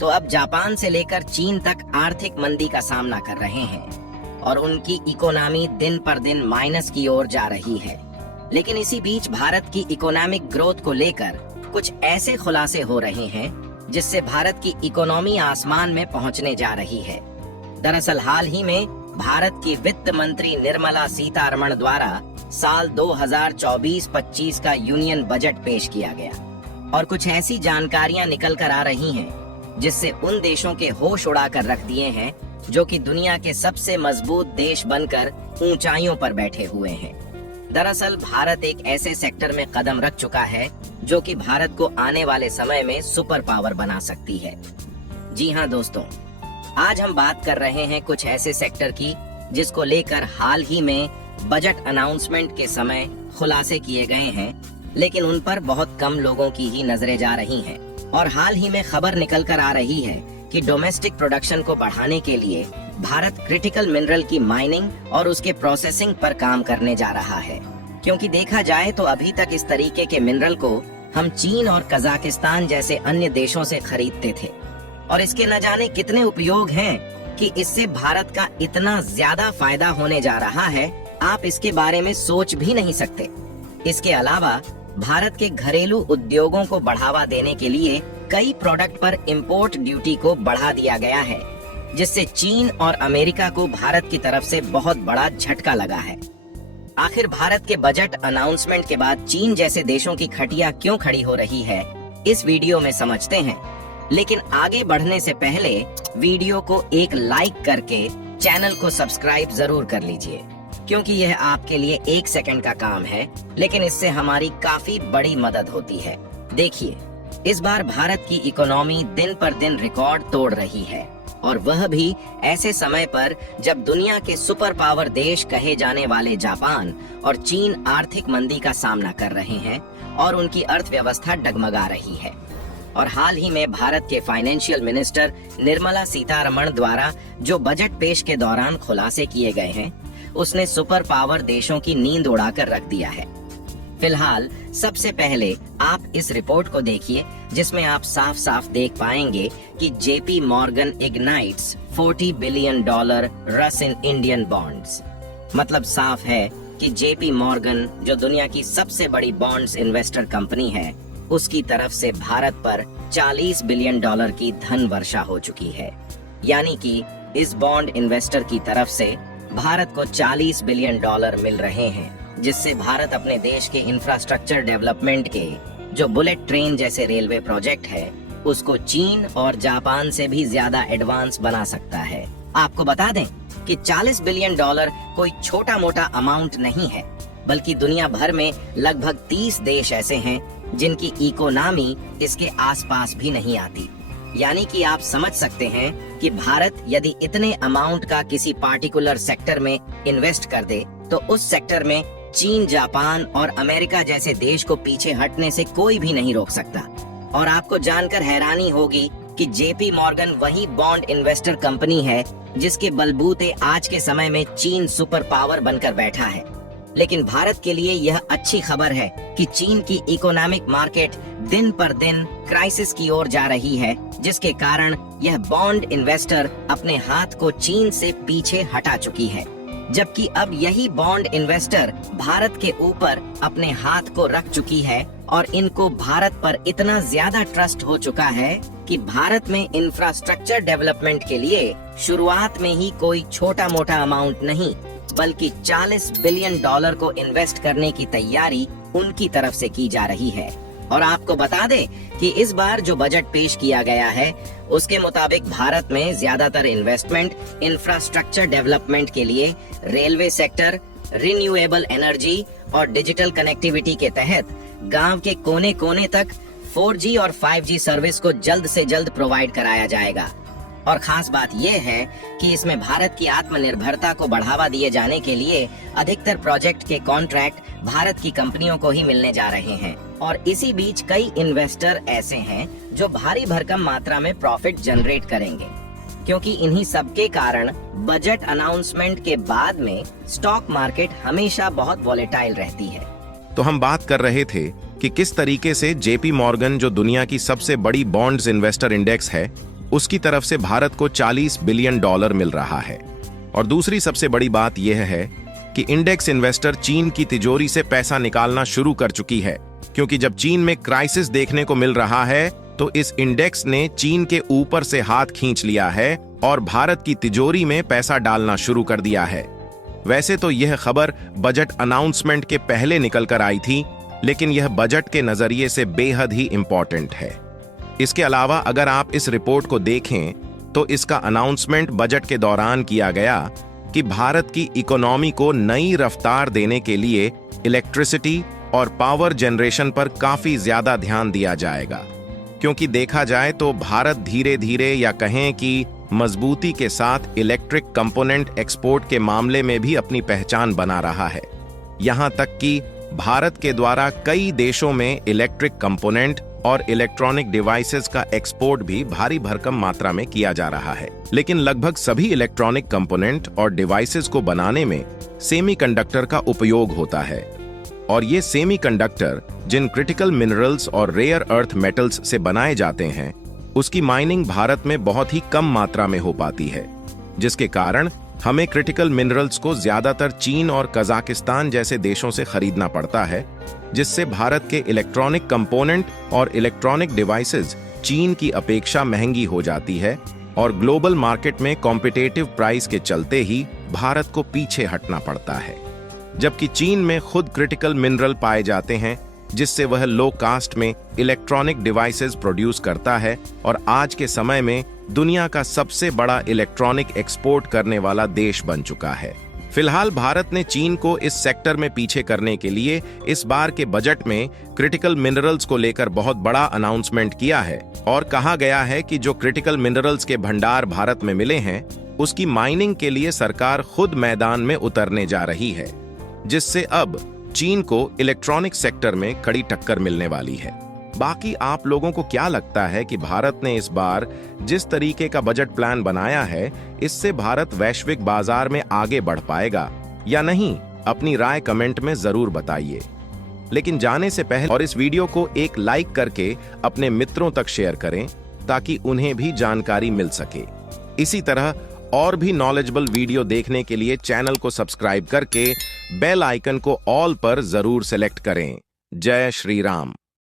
तो अब जापान से लेकर चीन तक आर्थिक मंदी का सामना कर रहे हैं और उनकी इकोनॉमी दिन पर दिन माइनस की ओर जा रही है। लेकिन इसी बीच भारत की इकोनॉमिक ग्रोथ को लेकर कुछ ऐसे खुलासे हो रहे हैं जिससे भारत की इकोनॉमी आसमान में पहुंचने जा रही है। दरअसल हाल ही में भारत की वित्त मंत्री निर्मला सीतारमण द्वारा साल 2024-25 का यूनियन बजट पेश किया गया और कुछ ऐसी जानकारियां निकल कर आ रही हैं जिससे उन देशों के होश उड़ा कर रख दिए हैं जो कि दुनिया के सबसे मजबूत देश बनकर ऊंचाइयों पर बैठे हुए हैं। दरअसल भारत एक ऐसे सेक्टर में कदम रख चुका है जो कि भारत को आने वाले समय में सुपर पावर बना सकती है। जी हाँ दोस्तों, आज हम बात कर रहे हैं कुछ ऐसे सेक्टर की जिसको लेकर हाल ही में बजट अनाउंसमेंट के समय खुलासे किए गए हैं, लेकिन उन पर बहुत कम लोगों की ही नजरें जा रही हैं। और हाल ही में खबर निकल कर आ रही है कि डोमेस्टिक प्रोडक्शन को बढ़ाने के लिए भारत क्रिटिकल मिनरल की माइनिंग और उसके प्रोसेसिंग पर काम करने जा रहा है। क्योंकि देखा जाए तो अभी तक इस तरीके के मिनरल को हम चीन और कजाकिस्तान जैसे अन्य देशों से खरीदते थे और इसके न जाने कितने उपयोग हैं कि इससे भारत का इतना ज्यादा फायदा होने जा रहा है, आप इसके बारे में सोच भी नहीं सकते। इसके अलावा भारत के घरेलू उद्योगों को बढ़ावा देने के लिए कई प्रोडक्ट पर इंपोर्ट ड्यूटी को बढ़ा दिया गया है, जिससे चीन और अमेरिका को भारत की तरफ से बहुत बड़ा झटका लगा है। आखिर भारत के बजट अनाउंसमेंट के बाद चीन जैसे देशों की खटिया क्यों खड़ी हो रही है, इस वीडियो में समझते हैं। लेकिन आगे बढ़ने से पहले वीडियो को एक लाइक करके चैनल को सब्सक्राइब जरूर कर लीजिए, क्योंकि यह आपके लिए 1 सेकंड का काम है, लेकिन इससे हमारी काफी बड़ी मदद होती है। देखिए, इस बार भारत की इकोनॉमी दिन पर दिन रिकॉर्ड तोड़ रही है और वह भी ऐसे समय पर जब दुनिया के सुपर पावर देश कहे जाने वाले जापान और चीन आर्थिक मंदी का सामना कर रहे हैं और उनकी अर्थव्यवस्था डगमगा रही है। और हाल ही में भारत के फाइनेंशियल मिनिस्टर निर्मला सीतारमण द्वारा जो बजट पेश के दौरान खुलासे किए गए हैं, उसने सुपर पावर देशों की नींद उड़ाकर रख दिया है। फिलहाल सबसे पहले आप इस रिपोर्ट को देखिए, जिसमें आप साफ साफ देख पाएंगे कि जेपी मॉर्गन इग्नाइट्स $40 बिलियन रस इन इंडियन बॉन्ड्स। मतलब साफ है कि जेपी मॉर्गन जो दुनिया की सबसे बड़ी बॉन्ड्स इन्वेस्टर कंपनी है, उसकी तरफ से भारत पर $40 बिलियन की धन वर्षा हो चुकी है। यानी कि इस बॉन्ड इन्वेस्टर की तरफ से भारत को $40 बिलियन मिल रहे हैं, जिससे भारत अपने देश के इंफ्रास्ट्रक्चर डेवलपमेंट के जो बुलेट ट्रेन जैसे रेलवे प्रोजेक्ट है, उसको चीन और जापान से भी ज्यादा एडवांस बना सकता है। आपको बता दें कि $40 बिलियन कोई छोटा मोटा अमाउंट नहीं है, बल्कि दुनिया भर में लगभग 30 देश ऐसे हैं जिनकी इकोनॉमी इसके आसपास भी नहीं आती। यानी कि आप समझ सकते हैं कि भारत यदि इतने अमाउंट का किसी पार्टिकुलर सेक्टर में इन्वेस्ट कर दे, तो उस सेक्टर में चीन, जापान और अमेरिका जैसे देश को पीछे हटने से कोई भी नहीं रोक सकता। और आपको जानकर हैरानी होगी कि जेपी मॉर्गन वही बॉन्ड इन्वेस्टर कंपनी है जिसके बलबूते आज के समय में चीन सुपर पावर बनकर बैठा है। लेकिन भारत के लिए यह अच्छी खबर है कि चीन की इकोनॉमिक मार्केट दिन पर दिन क्राइसिस की ओर जा रही है, जिसके कारण यह बॉन्ड इन्वेस्टर अपने हाथ को चीन से पीछे हटा चुकी है। जबकि अब यही बॉन्ड इन्वेस्टर भारत के ऊपर अपने हाथ को रख चुकी है और इनको भारत पर इतना ज्यादा ट्रस्ट हो चुका है कि भारत में इंफ्रास्ट्रक्चर डेवलपमेंट के लिए शुरुआत में ही कोई छोटा मोटा अमाउंट नहीं, बल्कि $40 बिलियन को इन्वेस्ट करने की तैयारी उनकी तरफ से की जा रही है। और आपको बता दें कि इस बार जो बजट पेश किया गया है, उसके मुताबिक भारत में ज्यादातर इन्वेस्टमेंट इंफ्रास्ट्रक्चर डेवलपमेंट के लिए रेलवे सेक्टर, रिन्यूएबल एनर्जी और डिजिटल कनेक्टिविटी के तहत गांव के कोने कोने तक 4G और 5G सर्विस को जल्द से जल्द प्रोवाइड कराया जाएगा। और खास बात यह है कि इसमें भारत की आत्मनिर्भरता को बढ़ावा दिए जाने के लिए अधिकतर प्रोजेक्ट के कॉन्ट्रैक्ट भारत की कंपनियों को ही मिलने जा रहे हैं। और इसी बीच कई इन्वेस्टर ऐसे हैं जो भारी भरकम मात्रा में प्रॉफिट जनरेट करेंगे, क्योंकि इन्हीं सबके कारण बजट अनाउंसमेंट के बाद में स्टॉक मार्केट हमेशा बहुत वॉलेटाइल रहती है। तो हम बात कर रहे थे कि किस तरीके से जेपी मॉर्गन, जो दुनिया की सबसे बड़ी बॉन्ड्स इन्वेस्टर इंडेक्स है, उसकी तरफ से भारत को $40 बिलियन मिल रहा है। और दूसरी सबसे बड़ी बात यह है कि इंडेक्स इन्वेस्टर चीन की तिजोरी से पैसा निकालना शुरू कर चुकी है, क्योंकि जब चीन में क्राइसिस देखने को मिल रहा है तो इस इंडेक्स ने चीन के ऊपर से हाथ खींच लिया है और भारत की तिजोरी में पैसा डालना शुरू कर दिया है। वैसे तो यह खबर बजट अनाउंसमेंट के पहले निकल कर आई थी, लेकिन यह बजट के नजरिए से बेहद ही इंपॉर्टेंट है। इसके अलावा अगर आप इस रिपोर्ट को देखें तो इसका अनाउंसमेंट बजट के दौरान किया गया कि भारत की इकोनॉमी को नई रफ्तार देने के लिए इलेक्ट्रिसिटी और पावर जनरेशन पर काफी ज्यादा ध्यान दिया जाएगा, क्योंकि देखा जाए तो भारत धीरे धीरे या कहें कि मजबूती के साथ इलेक्ट्रिक कंपोनेंट एक्सपोर्ट के मामले में भी अपनी पहचान बना रहा है। यहां तक कि भारत के द्वारा कई देशों में इलेक्ट्रिक कंपोनेंट और इलेक्ट्रॉनिक डिवाइसेस का एक्सपोर्ट भी भारी भरकम मात्रा में किया जा रहा है। लेकिन लगभग सभी इलेक्ट्रॉनिक कंपोनेंट और डिवाइसेस को बनाने में सेमीकंडक्टर का उपयोग होता है, और ये सेमीकंडक्टर जिन क्रिटिकल मिनरल्स और रेयर अर्थ मेटल्स से बनाए जाते हैं, उसकी माइनिंग भारत में बहुत ही कम मात्रा में हो पाती है, जिसके कारण हमें क्रिटिकल मिनरल्स को ज्यादातर चीन और कजाकिस्तान जैसे देशों से खरीदना पड़ता है, जिससे भारत के इलेक्ट्रॉनिक कंपोनेंट और इलेक्ट्रॉनिक डिवाइसेस चीन की अपेक्षा महंगी हो जाती है और ग्लोबल मार्केट में कॉम्पिटिटिव प्राइस के चलते ही भारत को पीछे हटना पड़ता है। जबकि चीन में खुद क्रिटिकल मिनरल पाए जाते हैं, जिससे वह लो कास्ट में इलेक्ट्रॉनिक डिवाइसेस प्रोड्यूस करता है और आज के समय में दुनिया का सबसे बड़ा इलेक्ट्रॉनिक एक्सपोर्ट करने वाला देश बन चुका है। फिलहाल भारत ने चीन को इस सेक्टर में पीछे करने के लिए इस बार के बजट में क्रिटिकल मिनरल्स को लेकर बहुत बड़ा अनाउंसमेंट किया है और कहा गया है कि जो क्रिटिकल मिनरल्स के भंडार भारत में मिले हैं, उसकी माइनिंग के लिए सरकार खुद मैदान में उतरने जा रही है, जिससे अब चीन को इलेक्ट्रॉनिक सेक्टर में कड़ी टक्कर मिलने वाली है। बाकी आप लोगों को क्या लगता है कि भारत ने इस बार जिस तरीके का बजट प्लान बनाया है, इससे भारत वैश्विक बाजार में आगे बढ़ पाएगा या नहीं? अपनी राय कमेंट में जरूर बताइए। लेकिन जाने से पहले और इस वीडियो को एक लाइक करके अपने मित्रों तक शेयर करें, ताकि उन्हें भी जानकारी मिल सके। इसी तरह और भी नॉलेजेबल वीडियो देखने के लिए चैनल को सब्सक्राइब करके बेल आइकन को ऑल पर जरूर सेलेक्ट करें। जय श्री राम।